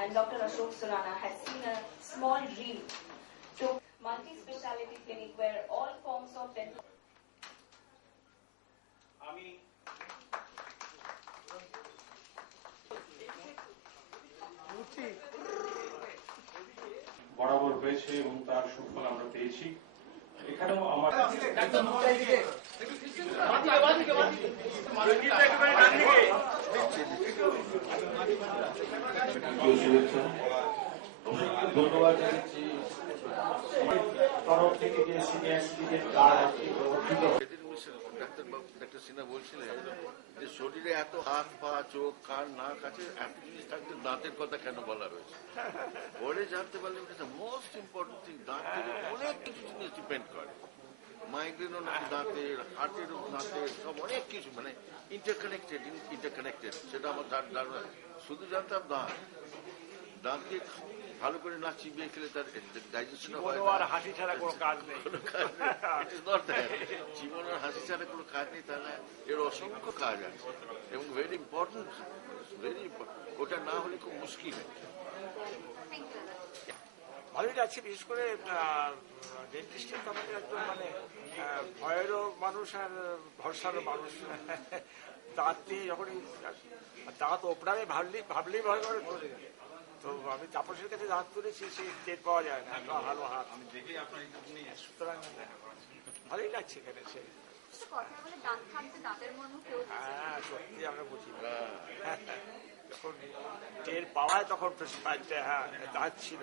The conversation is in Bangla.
And Dr. Ashok Surana has seen a small dream to multi-speciality clinic where all forms of dental. বরাবর হয়েছে এবং তার সুফল আমরা পেয়েছি। এখানেও আমার ধন্যবাদ জানাচ্ছি তরফ থেকে যে সিনিয়র সিটিজেন কার্ড আছে ডাক্তার সিনহা বলছিলেন যে শরীরে এত হাত পা চোখ কান নাক আছে, এত জিনিস থাকতে দাঁতের কথা কেন বলা হয়েছে? পরে জানতে পারলাম মোস্ট ইম্পর্টেন্ট থিং, দাঁত থেকে অনেক কিছু জিনিস ডিপেন্ড করে। মাইগ্রেনও নাকি দাঁতের, হার্টেরও দাঁতের, সব অনেক কিছু মানে ইন্টারকানেক্টেড। সেটা আমার ধারণা, শুধু জানতাম দাঁতকে ভালো করে না চিবিয়ে খেলে তার ডাইজেশন হয় না। হাসি ছাড়া কোনো কাজ নেই, জীবন আর হাসি ছাড়া কোনো কাজ নেই, তাহলে এর অসংখ্য কাজ আছে এবং ভেরি ইম্পর্টেন্ট, ওটা না হলে খুব মুশকিল। ভালোই লাগছে, বিশেষ করে ডেন্টিস্টের তো আমাদের একদম মানে ভয়েরও মানুষ আর ভরসারও মানুষ। দাঁত নিয়ে যখনই দাঁত ওপরাবে ভাবলেই ভয় করে। তো আমি তাপসের কাছে দাঁত তুলেছি, সে টের পাওয়া যায় না, ভালো হাত। সুতরাং ভালোই লাগছে এখানে সে। হ্যাঁ, সত্যি আমরা বুঝি যখন টের পাওয়ায় তখন হ্যাঁ দাঁত ছিল।